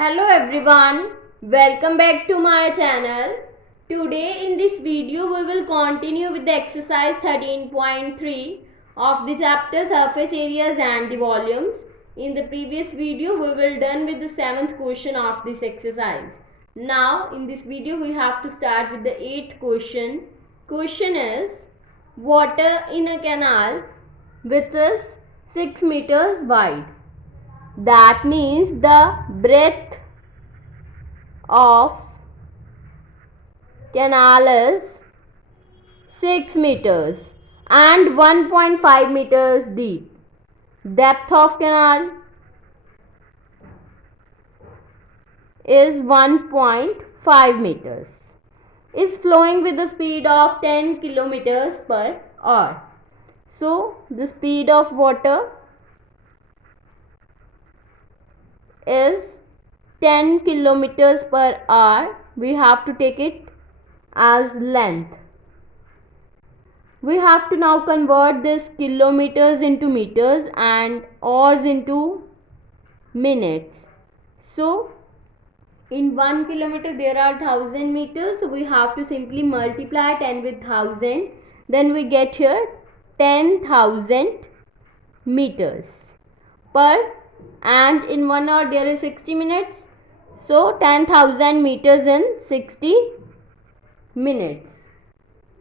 Hello everyone, welcome back to my channel. Today in this video we will continue with the exercise 13.3 of the chapter surface areas and the volumes. In the previous video we will done with the 7th question of this exercise. Now in this video we have to start with the 8th question. Question is water in a canal which is 6 meters wide. That means the breadth of canal is 6 meters and 1.5 meters deep. Depth of canal is 1.5 meters. Is flowing with the speed of 10 kilometers per hour. So the speed of water is 10 kilometers per hour. We have to take it as length. We have to now convert this kilometers into meters and hours into minutes. So in 1 kilometer there are 1000 meters. So we have to simply multiply 10 with 1000. Then we get here 10,000 meters per, and in 1 hour there is 60 minutes. So 10,000 meters in 60 minutes.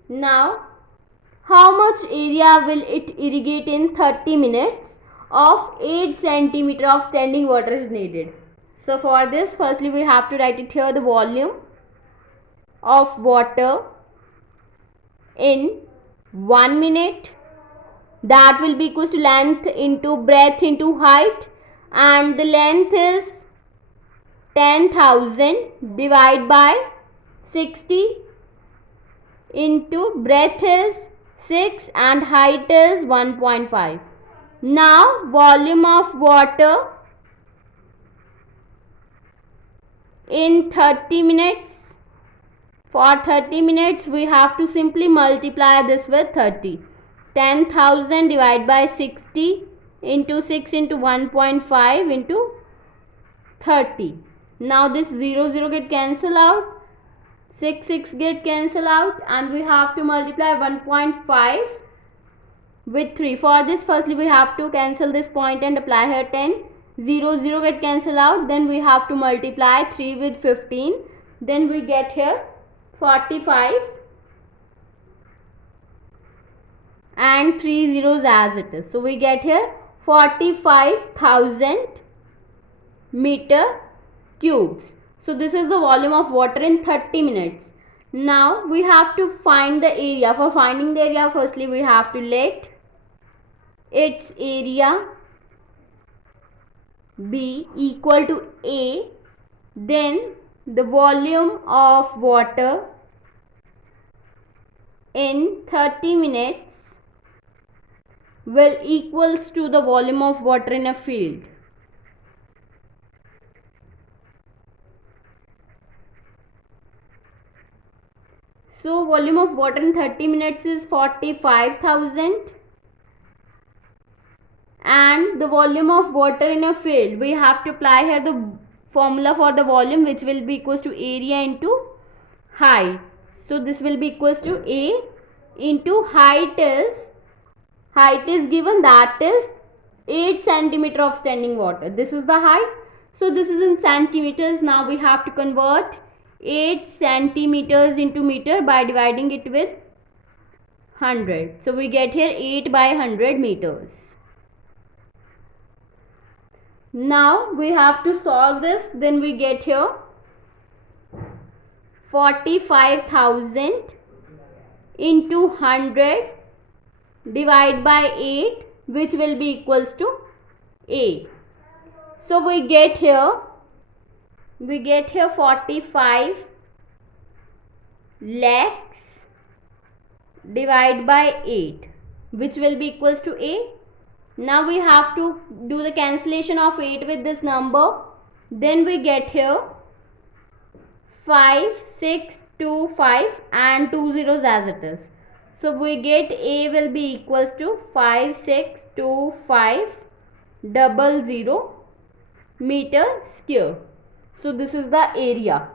Now how much area will it irrigate in 30 minutes? Of 8 centimeter of standing water is needed. So for this firstly we have to write it here, the volume of water in 1 minute, that will be equals to length into breadth into height, and the length is 10,000 divided by 60 into breadth is 6 and height is 1.5. Now volume of water in 30 minutes. For 30 minutes we have to simply multiply this with 30. 10,000 divided by 60 into 6 into 1.5 into 30. Now this 0 get cancel out, 6 get cancel out, and we have to multiply 1.5 with 3. For this firstly we have to cancel this point and apply here 10. 0 get cancel out, then we have to multiply 3 with 15. Then we get here 45 and 3 zeros as it is. So we get here 45,000 meter cubes. So this is the volume of water in 30 minutes. Now we have to find the area. For finding the area, firstly we have to let its area be equal to A. Then the volume of water in 30 minutes will equals to the volume of water in a field. So volume of water in 30 minutes is 45,000, and the volume of water in a field, we have to apply here the formula for the volume, which will be equals to area into height. So this will be equals to A into height is given, that is 8 centimeter of standing water. This is the height. So this is in centimeters. Now we have to convert 8 centimeters into meter by dividing it with 100. So we get here 8 by 100 meters. Now we have to solve this. Then we get here 45,000 into 100 divided by 8, which will be equals to A. So we get here 45 lakhs divided by 8, which will be equals to A. Now we have to do the cancellation of 8 with this number. Then we get here 5, 6, 2, 5 and 2 zeros as it is. So we get A will be equals to 5, 6, 2, 5, 0, 0 meter square. So this is the area.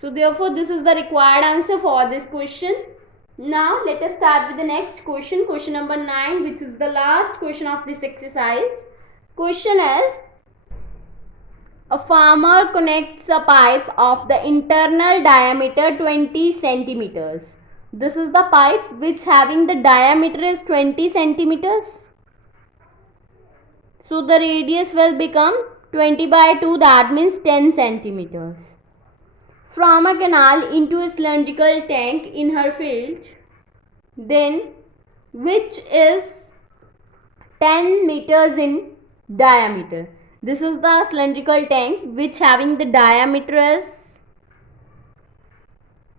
So therefore this is the required answer for this question. Now let us start with the next question. Question number 9, which is the last question of this exercise. Question is, a farmer connects a pipe of the internal diameter 20 centimeters. This is the pipe which having the diameter is 20 centimeters. So the radius will become 20 by 2, that means 10 centimeters. From a canal into a cylindrical tank in her field, then which is 10 meters in diameter. This is the cylindrical tank which having the diameter is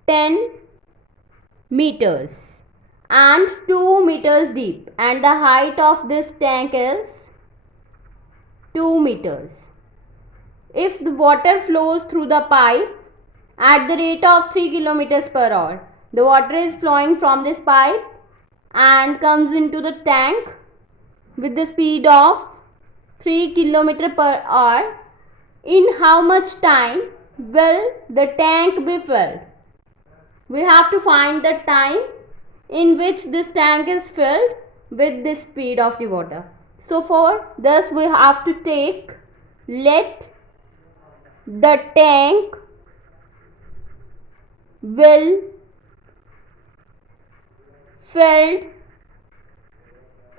10 meters and 2 meters deep, and the height of this tank is 2 meters. If the water flows through the pipe at the rate of 3 kilometers per hour, the water is flowing from this pipe and comes into the tank with the speed of 3 kilometers per hour. In how much time will the tank be filled? We have to find the time in which this tank is filled with the speed of the water. So for this we have to take, let the tank will filled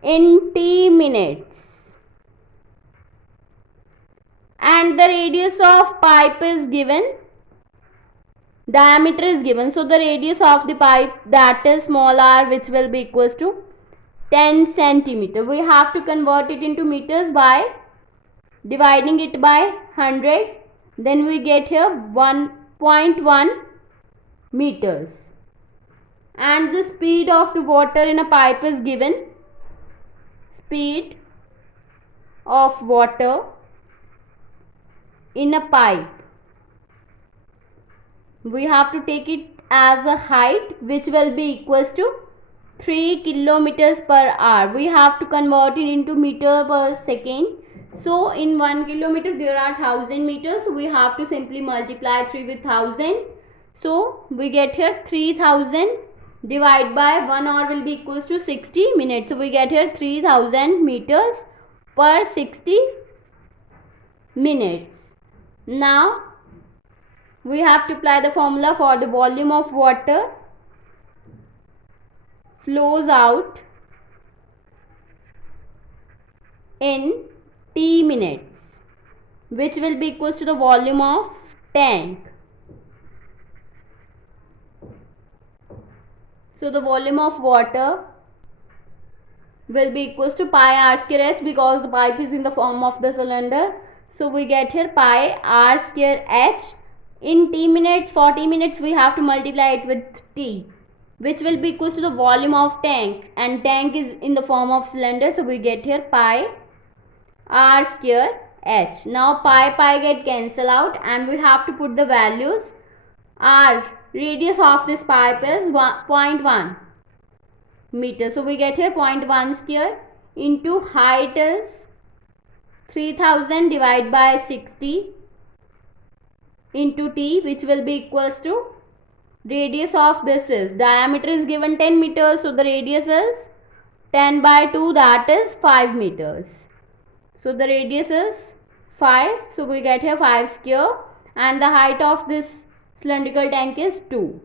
in T minutes, and the radius of pipe is given, diameter is given. So the radius of the pipe, that is small r, which will be equals to 10 centimeter. We have to convert it into meters by dividing it by 100. Then we get here 1.1 meters. And the speed of the water in a pipe is given. Speed of water in a pipe, we have to take it as a height, which will be equals to 3 kilometers per hour. We have to convert it into meter per second. So in 1 kilometer there are 1000 meters. So we have to simply multiply 3 with 1000. So we get here 3000 divided by 1 hour will be equals to 60 minutes. So we get here 3000 meters per 60 minutes. Now we have to apply the formula for the volume of water flows out in T minutes, which will be equals to the volume of tank. So the volume of water will be equals to pi r square h, because the pipe is in the form of the cylinder. So we get here pi r square h in T minutes. For T minutes we have to multiply it with T, which will be equals to the volume of tank, and tank is in the form of cylinder. So we get here pi r square h. Now pi get cancel out, and we have to put the values. R, radius of this pipe is 0.1 meter. So we get here 0.1 square into height is 3000 divided by 60 into T, which will be equals to radius of this is, diameter is given 10 meters. So the radius is 10 by 2, that is 5 meters. So the radius is 5. So we get here 5 square, and the height of this cylindrical tank is 2.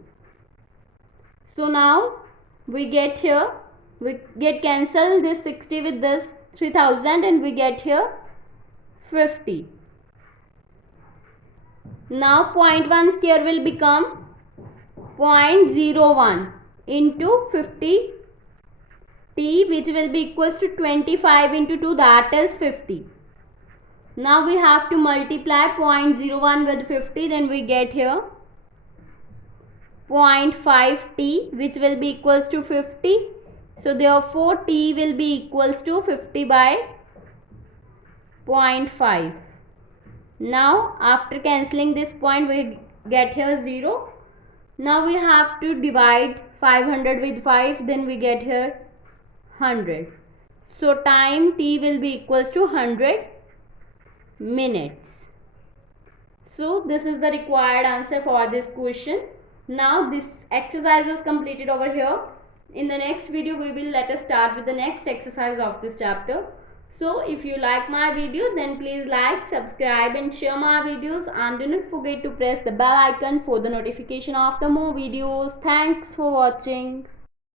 So now we get here, we get cancel this 60 with this 3000, and we get here 50. Now 0.1 square will become 0.01 into 50 T, which will be equals to 25 into 2, that is 50. Now we have to multiply 0.01 with 50, then we get here 0.5 T, which will be equals to 50. So therefore T will be equals to 50 by 0.5. Now after cancelling this point we get here 0. Now we have to divide 500 with 5, then we get here 100. So time T will be equals to 100 minutes. So this is the required answer for this question. Now this exercise is completed over here. In the next video we will let us start with the next exercise of this chapter. So if you like my video, then please like, subscribe and share my videos, and do not forget to press the bell icon for the notification of the more videos. Thanks for watching.